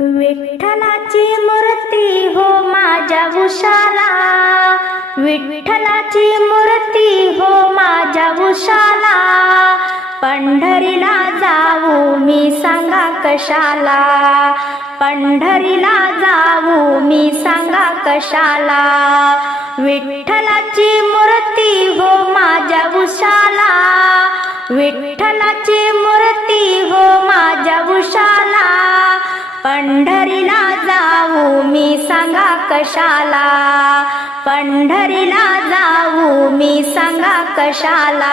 विठ्ठलाची मूर्ती हो माझ्या उशाला. विठ्ठलाची मूर्ती हो माझ्या उशाला. पंढरीला जाऊ मी सांगा कशाला. पंढरीला जाऊ मी सांगा कशाला. विठ्ठलाची मूर्ती हो माझ्या उशाला. विठ्ठलाची मूर्ती हो माझ्या उशाला. पंढरीला जाऊ मी सांगा कशाला? पंढरीला जाऊ मी सांगा कशाला?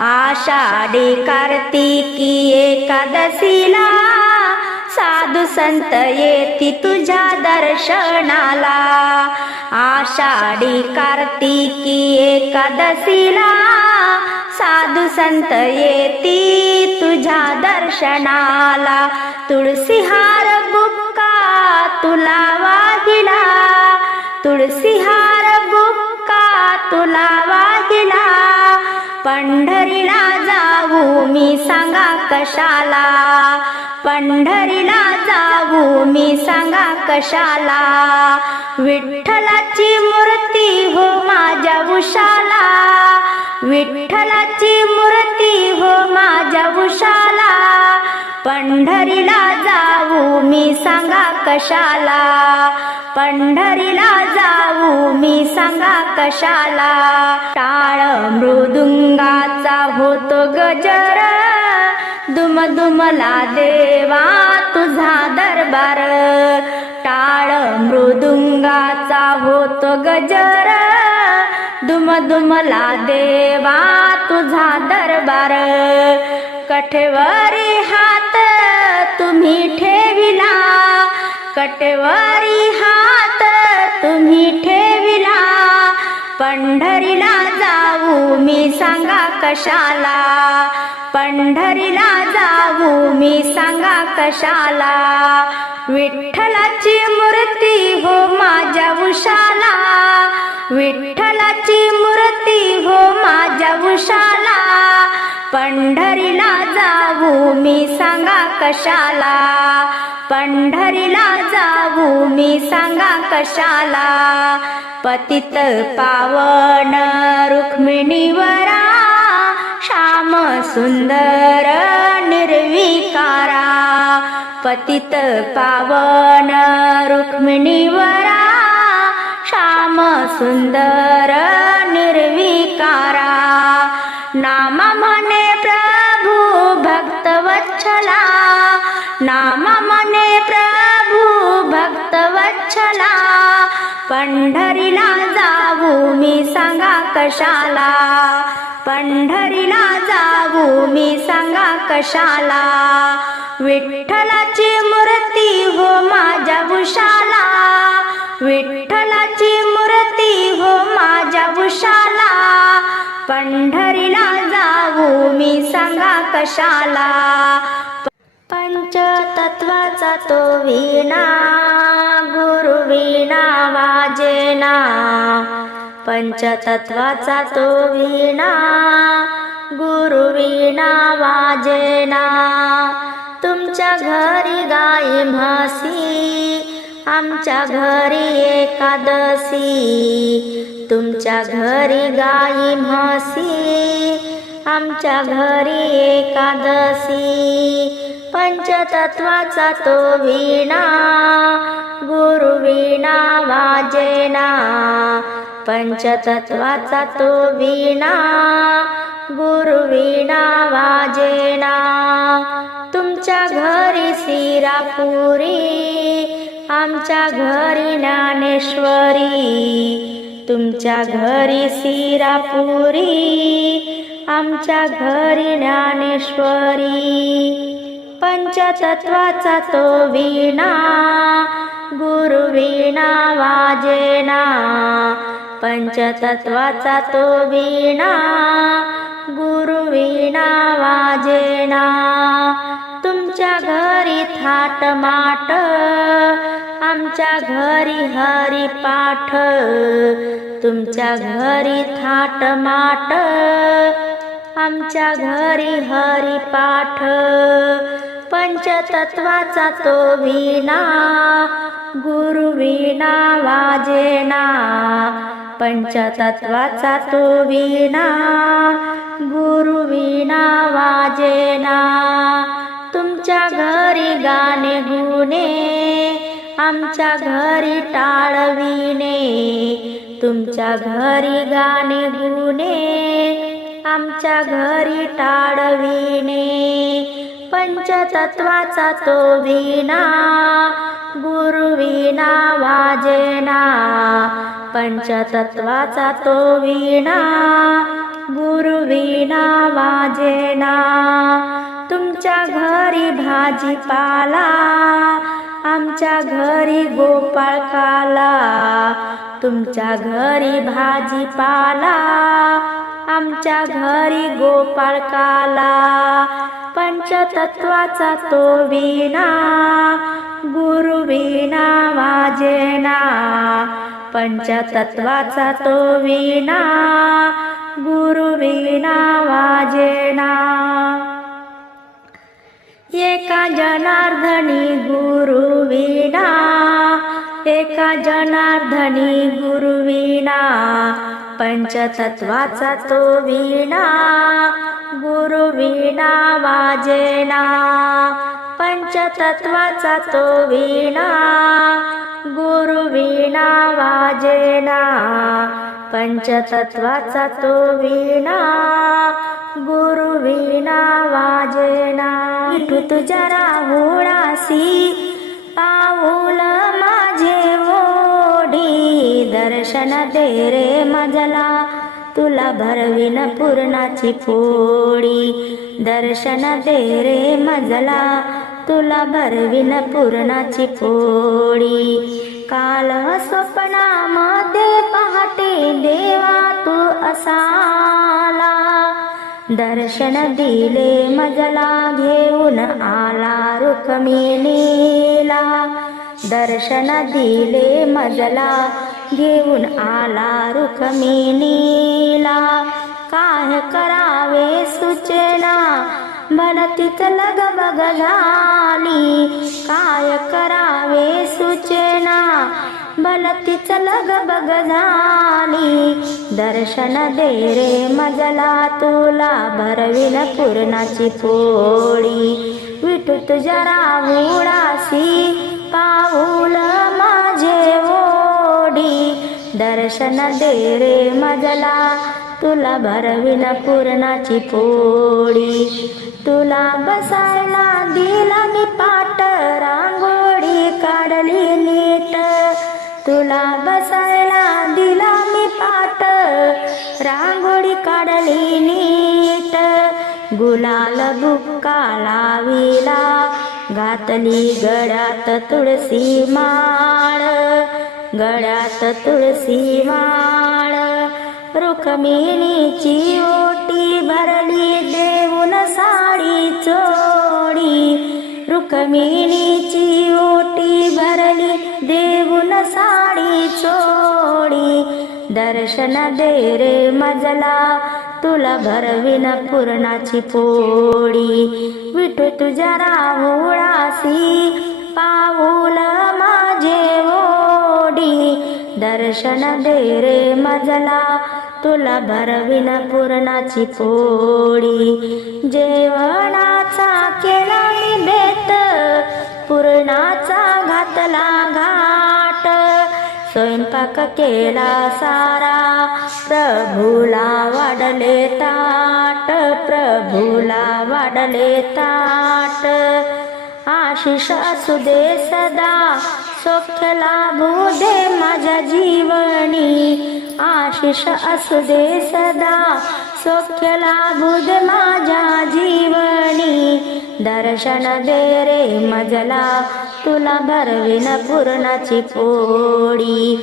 आषाढी कार्तिकी एकादशीला साधू संत येती तुझ्या दर्शनाला. आषाढी कार्तिकी एकादशीला साधू संत येती तुझ्या दर्शनाला. तुळसी हार बुक्का तुला वाहिला. तुळसी हार बुक्का तुला वाहिला. पंढरीला जाऊ मी सांगा कशाला. पंढरीला जाऊ मी सांगा कशाला. विठ्ठलाची मूर्ती हो माझ्या उशाला. विठ्ठलाची मूर्ती हो माझ्या उशाला. पंढरीला जाऊ मी सांगा कशाला? पंढरीला जाऊ मी सांगा कशाला? टाळ मृदुंगाचा होतो गजर दुम दुमला देवा तुझा दरबार. टाळ मृदुंगाचा होतो गजर दुम दुमला देवा तुझा दरबार. कठेवरी हा तुम्ही ठेविला. कटवारी हात तुम्ही ठेविला. पंढरीला जाऊ मी सांगा कशाला. पंढरीला जाऊ मी सांगा कशाला. विठ्ठलाची मूर्ती हो माझ्या उशाला विठ्ठलाची मूर्ती हो माझ्या उशाला पंढरीला जाऊ मी सांगा कशाला? पंढरीला जाऊ मी सांगा कशाला? पतित पावन रुक्मिणीवरा श्याम सुंदर निर्विकारा. पतित पावन रुक्मिणीवरा श्याम सुंदर निर्विकारा. नाम म्हणे प्रभू भक्तवच्छला नाम म्हणे प्रभू भक्तवच्छला पंढरीला जाऊ मी सांगा कशाला। पंढरीला जाऊ मी सांगा कशाला। विठ्ठलाची मूर्ती हो माझ्या उशाला विठ्ठलाची मूर्ती हो माझ्या उशाला पंढरीला जाऊ मी सांगा कशाला? पंचतत्वाचा तो विना गुरुविना वाजेना. पंचतत्वाचा तो विना गुरुविना वाजेना. तुमच्या घरी गाई म्हशी आमच्या घरी एकादशी तुमच्या घरी गाई म्हशी आमच्या घरी एकादशी. पंचतत्वाचा तो विणा गुरु विणा वाजेना. पंचतत्वाचा तो विणा गुरु विणा वाजेना. तुमच्या घरी सिरापुरी आमच्या घरी ज्ञानेश्वरी तुमच्या घरी सिरापुरी आमच्या घरी ज्ञानेश्वरी. पंचतत्वाचा तो विणा गुरु विणा वाजेना. पंचतत्वाचा तो विणा गुरु विणा वाजेना. तुमच्या घरी थाट माट आमच्या घरी हरी पाठ तुमच्या घरी थाट माट आमच्या घरी हरी पाठ. पंचतत्वाचा तो विना गुरुविना वाजेना. पंचतत्वाचा तो विना गुरुविना वाजेना. तुमच्या घरी गाणे गुणे आमच्या घरी टाळविणे तुमच्या घरी गाणे गुणे आमच्या घरी टाळविणे पंचतत्वाचा तो विना गुरु विना वाजेना. पंचतत्वाचा तो विणा गुरु विना वाजेना. तुमच्या घरी भाजीपाला आमच्या घरी गोपाळकाला तुमच्या घरी भाजीपाला आमच्या घरी गोपाळकाला. पंचतत्वाचा तो विना गुरु विना वाजेना. पंचतत्वाचा तो विना गुरु विना वाजेना. एका जनार्दनी गुरुवीणा एका जनार्दनी गुरुवीणा पञ्चतत्त्वाचा तो वीणा गुरुवीणा वाजेना। पंचतत्वाचा तो वीणा गुरु वाजेना. पंचतत्वाचा तो वीणा गुरु वाजेना. विठू तुझ्या राहुळासी पाऊल माझे ओढी. दर्शन दे रे मजला तुला भरविन पूर्णाची पोळी. दर्शन दे रे मजला तुला भरविन पुरणाची पोळी. काल स्वप्नामध्ये पहाटे देवा तू असाला. दर्शन दिले मजला घेऊन आला रुक्मिणीला. दर्शन दिले मजला घेऊन आला रुक्मिणीला. काय करावे सुचना? भलतीच लग बग झाली. काय करावे सुचना. भलतीच लग बग झाली. दर्शन दे रे मजला तुला. भरविन पूर्णाची पोळी. विठू तुझ्या राहुळासी पाऊल माझे ओढी. दर्शन दे रे मजला. तुला भरविन पूर्णाची पोळी. तुला बसायला दिला मी पाट रांगोळी काढली नीट. तुला बसायला दिला मी पाट रांगोळी काढली नीट. गुलाल बुक्का लाविला घातली गळ्यात तुळशी माळ. गळ्यात तुळशी माळ. रुक्मिणीची ओटी भरली दे. साडी चोडी रुक्मिणीची ओटी भरली देऊन साडी चोडी. दर्शन दे रे मजला तुला भरविन पूर्णाची पोळी. विठू तुझ्या राहुळासी पाऊल माझे ओडी दर्शन दे रे मजला तुला भरविन पुरणाची पोळी. जेवणाचा केला मी बेत पुरणाचा घातला घाट. स्वयंपाक केला सारा प्रभूला वाढले ताट प्रभूला वाढले ताट. आशिष असू दे सदा सौख्य लाभू दे माझ्या जीवनी. आशिष असू दे सदा. सौख्य लाभू दे माझ्या जीवनी. दर्शन दे रे मजला. तुला भरविन पूर्णाची पोळी.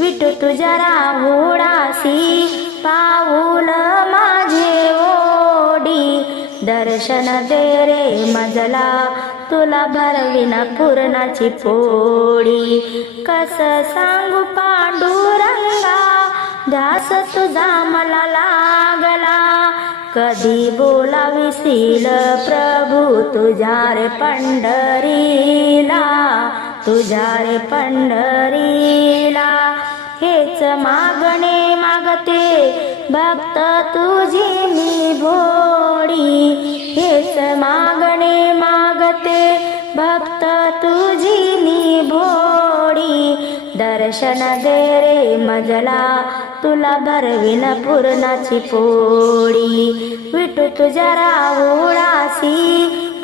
विठू तुझ्या राहुडासी. पाऊल माझे ओडी दर्शन दे रे मजला. तुला भरविना पुरणाची पोळी. कस सांगू पांडुरंगा ध्यास तुझा मला लागला. कधी बोलाविसील प्रभू तुझ्या रे पंढरीला तुझ्या रे पंढरीला. हेच मागणे मागते भक्त तुझी मी भोडी हेच मागणे ते भक्त तुझी निभोडी दर्शन दे रे मजला तुला भरविन पूर्णाची पोळी विटू तुझ्या राहुळासी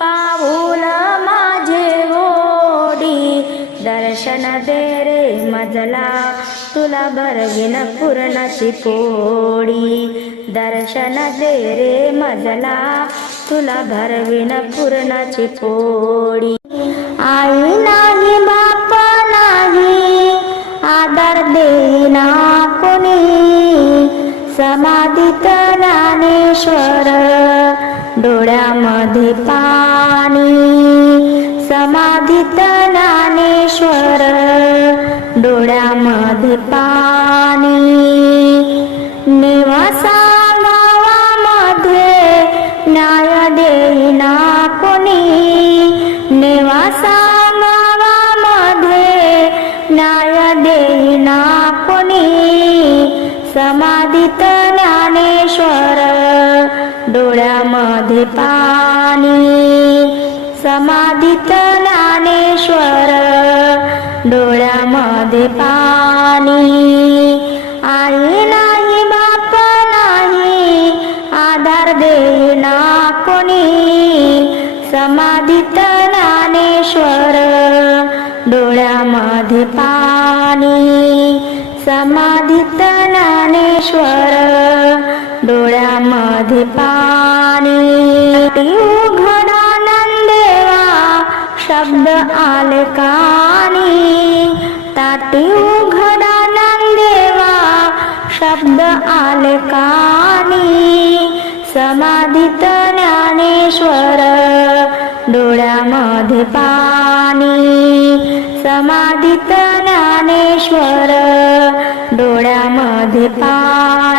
पाऊल माझे होडी. दर्शन दे रे मजला तुला भरविन पूर्णाची पोळी दर्शन दे रे मजला तुला भरविण पूर्णाची पोळी. आई नाही बाप नाही आदर देना कोणी. समाधित ज्ञानेश्वर डोळ्यामध्ये पाणी समाधित ज्ञानेश्वर. आले कानी ताटी उघडा नंदेवा शब्द आले समाधित ज्ञानेश्वर डोळ्यामध्ये पाणी समाधित ज्ञानेश्वर डोळ्यामध्ये पाणी.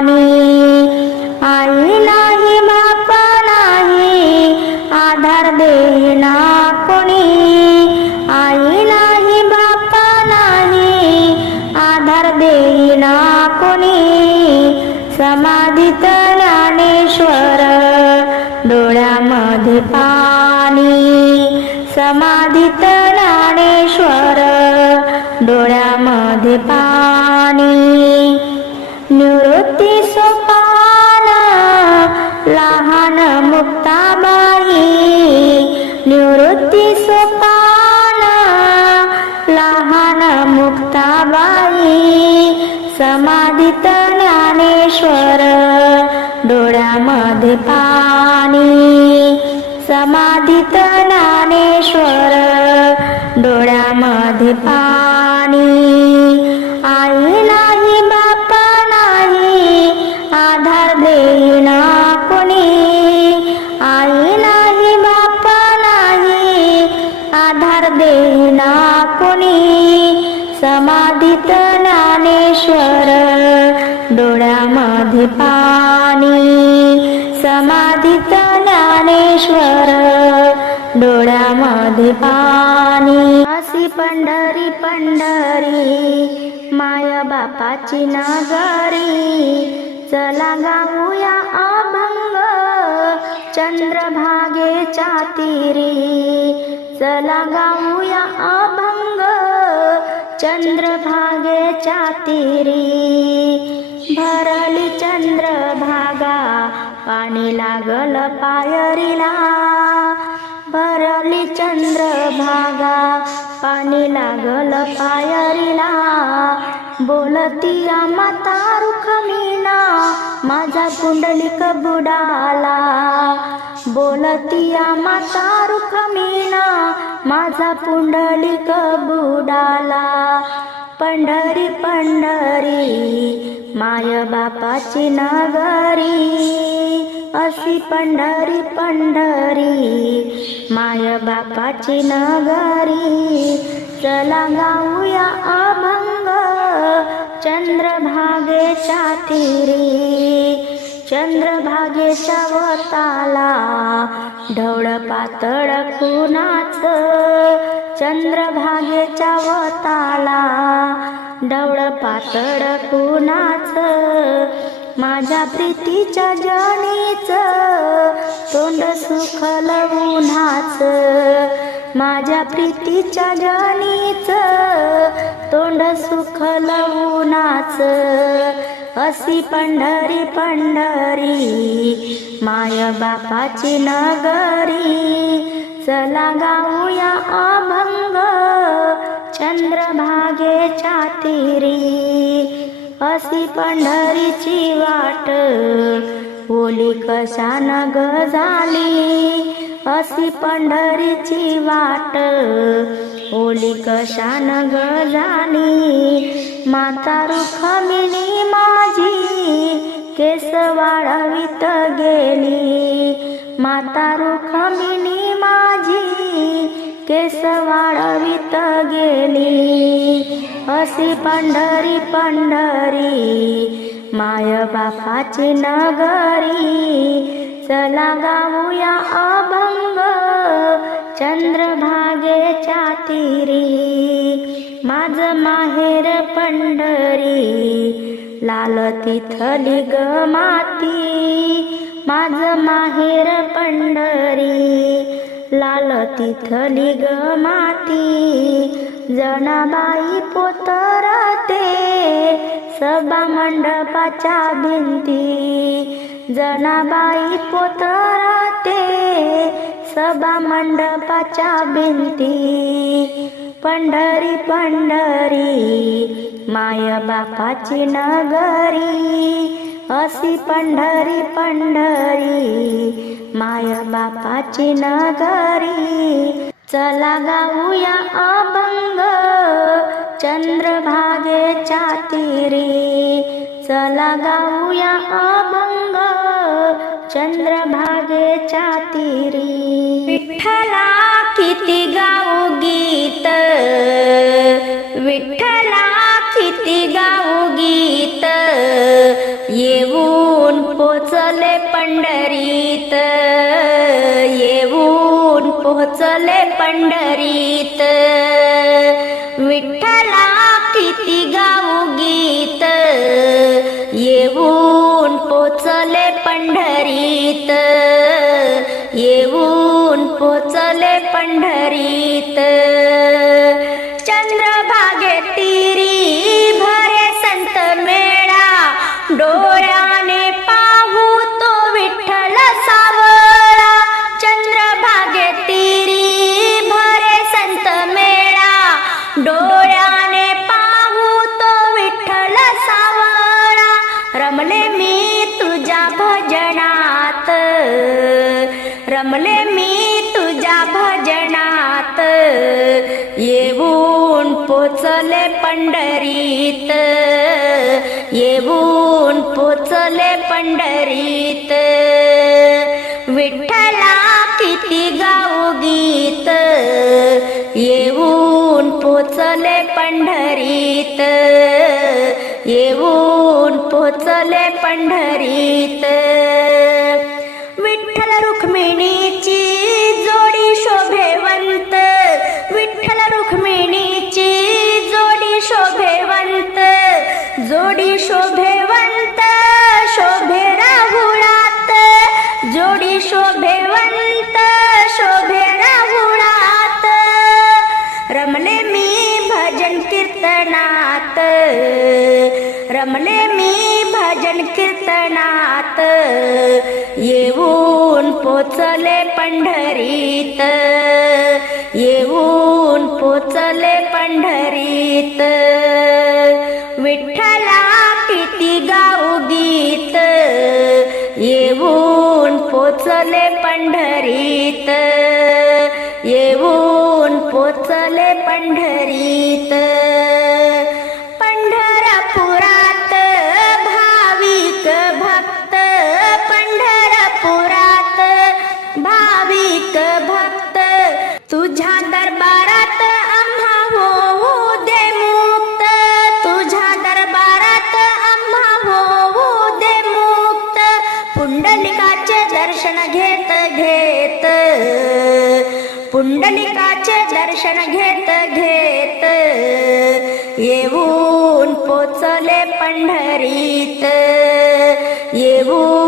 लहान मुक्ताबाई निवृत्ती सोपान लहान मुक्ताबाई समाधीत ज्ञानेश्वर डोळ्यामध्ये पाणी. समाधीत ज्ञानेश्वर डोळ्यामध्ये पाणी. समाधीत ज्ञानेश्वर डोळ्यामध्ये पाणी. अशी पंढरी पंढरी माय बापाची नगरी. चला गाऊया अभंग चंद्रभागेच्या तीरी. चला गाऊया अभंग चंद्रभागेच्या तीरी. भरली चंद्रभागा पाणी लागल पायरीला. भरली चंद्रभागा पाणी लागल पायरीला. बोलती माता रुखमीना माझा कुंडलिक बुडाला. बोलती माता रुखमीना माझा पुंडलिक बुडाला. पंढरी पंढरी माय बापाची नगरी. अशी पंढरी पंढरी माय बापाची नगरी. चला गाऊया अभंग चंद्रभागेच्या तिरी. चंद्रभागेच्या वताला ढवळ पातळ खुनाच चंद्रभागेच्या वताला ढवळ पातळ कुणाच? माझ्या प्रीतीच्या जणीच तोंड सुखल उन्हाच माझ्या प्रीतीच्या जणीच तोंड सुखल उन्हाच अशी पंढरी पंढरी माय बापाची नगरी. चला गाऊया अभंग चंद्रभागेच्या तिरी. असी पंढरीची वाट. ओली कशान ग झाली? असी पंढरीची वाट. ओली कशान ग झाली? माता रुखमिणी माझी केस वाढवित गेली. माता रुखमिणी माझी केस वाढवित गेली. अशी पंढरी पंढरी माय बापाची नगरी. चला गाऊया अभंग चंद्रभागेच्या तिरी. माझ माहेर पंढरी लाल तिथली ग माती. माझ माहेर पंढरी लाल तिथली ग माती. जनाबाई पोतरते सभा मंडपाच्या भिंती. जनाबाई पोतरते सभा मंडपाच्या भिंती. पंढरी पंढरी माय बापाची नगरी. अशी पंढरी पंढरी माय बापाची नगरी. चला गाऊया अभंग. चंद्रभागेच्या तिरी चला गाऊया अभंग. चंद्रभागेच्या तिरी विठ्ठला किती गाऊ गीत. विठ्ठला किती गाऊ गीत. येऊन पोचले पंढरी. पोहोचले पंढरीत. विठ्ठला किती गाऊ गीत. येऊन पोचले पंढरीत. येऊन पोचले पंढरीत. विठ्ठला किती गाऊ गीत. येऊन पोचले पंढरीत. येऊन पोचले पंढरी पोचले पंढरीत. येऊन पोचले तुझ्या दरबारात आम्हा होऊ दे मुक्त. तुझ्या दरबारात आम्हा होऊ दे मुक्त. पुंडलिकाचे दर्शन घेत घेत. पुंडलिकाचे दर्शन घेत घेत. येऊन पोचले पंढरीत. येऊ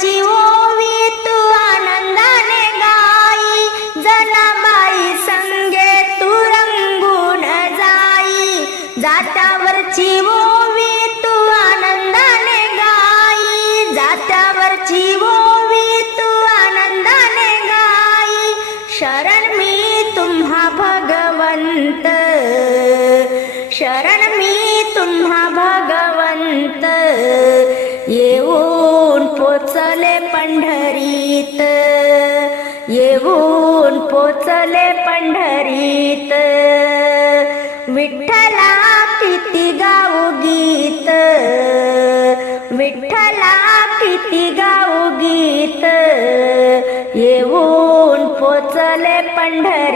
Chịu विठ्ठला किती गाऊ गीत येऊन पोचले पंढर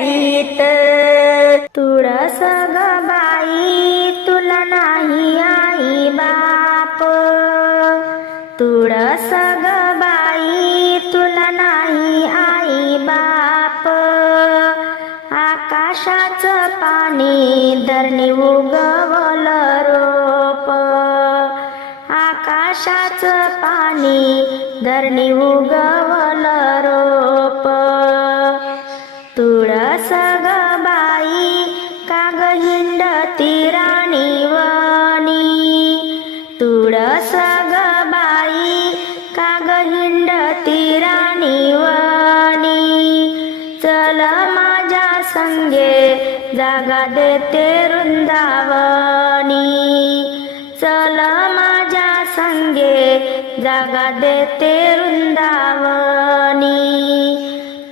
धरणी उगवल रोप. तुळस ग बाई काग हिंड तिराणी वनी तुळस ग बाई काग हिंड तिराणी वनी चल माझ्या संगे जागा देते वृंदावन. जागा देते वृंदावनी.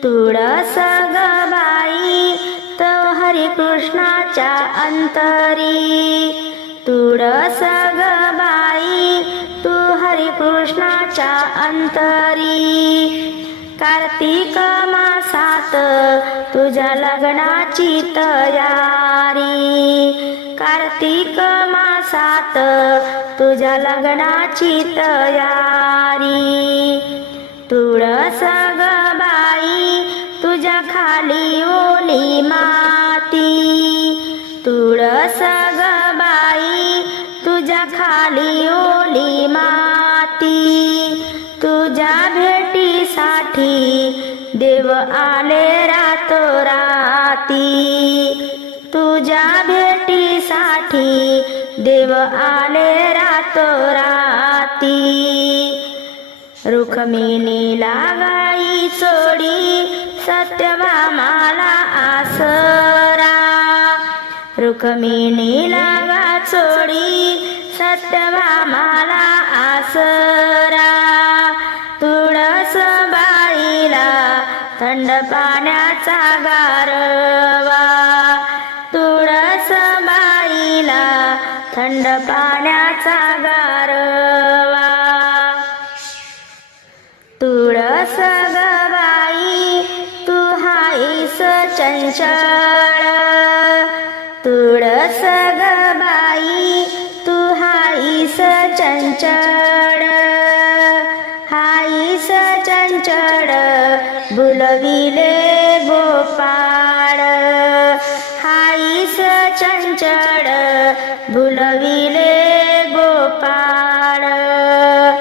तुळस ग बाई तो हरिकृष्णाच्या अंतरी. तुळस ग बाई तू हरिकृष्णाच्या अंतरी. कार्तिक मासात तुझ्या लग्नाची तयारी. कार्तिक मासात तुझ्या लग्नाची तयारी. तुळस ग बाई तुझ्या खाली ओली माती. तुळस ग बाई तुझ्या खाली ओली माती. तुझ्या भेटीसाठी देव आले रातोराती. देव आले रातोराती. रुक्मिणीला गाई चोडी सत्यभामाला आसरा. रुक्मिणीला गा चोडी सत्यभामाला आसरा. तुळस बाईला थंड पाण्याचा गारवा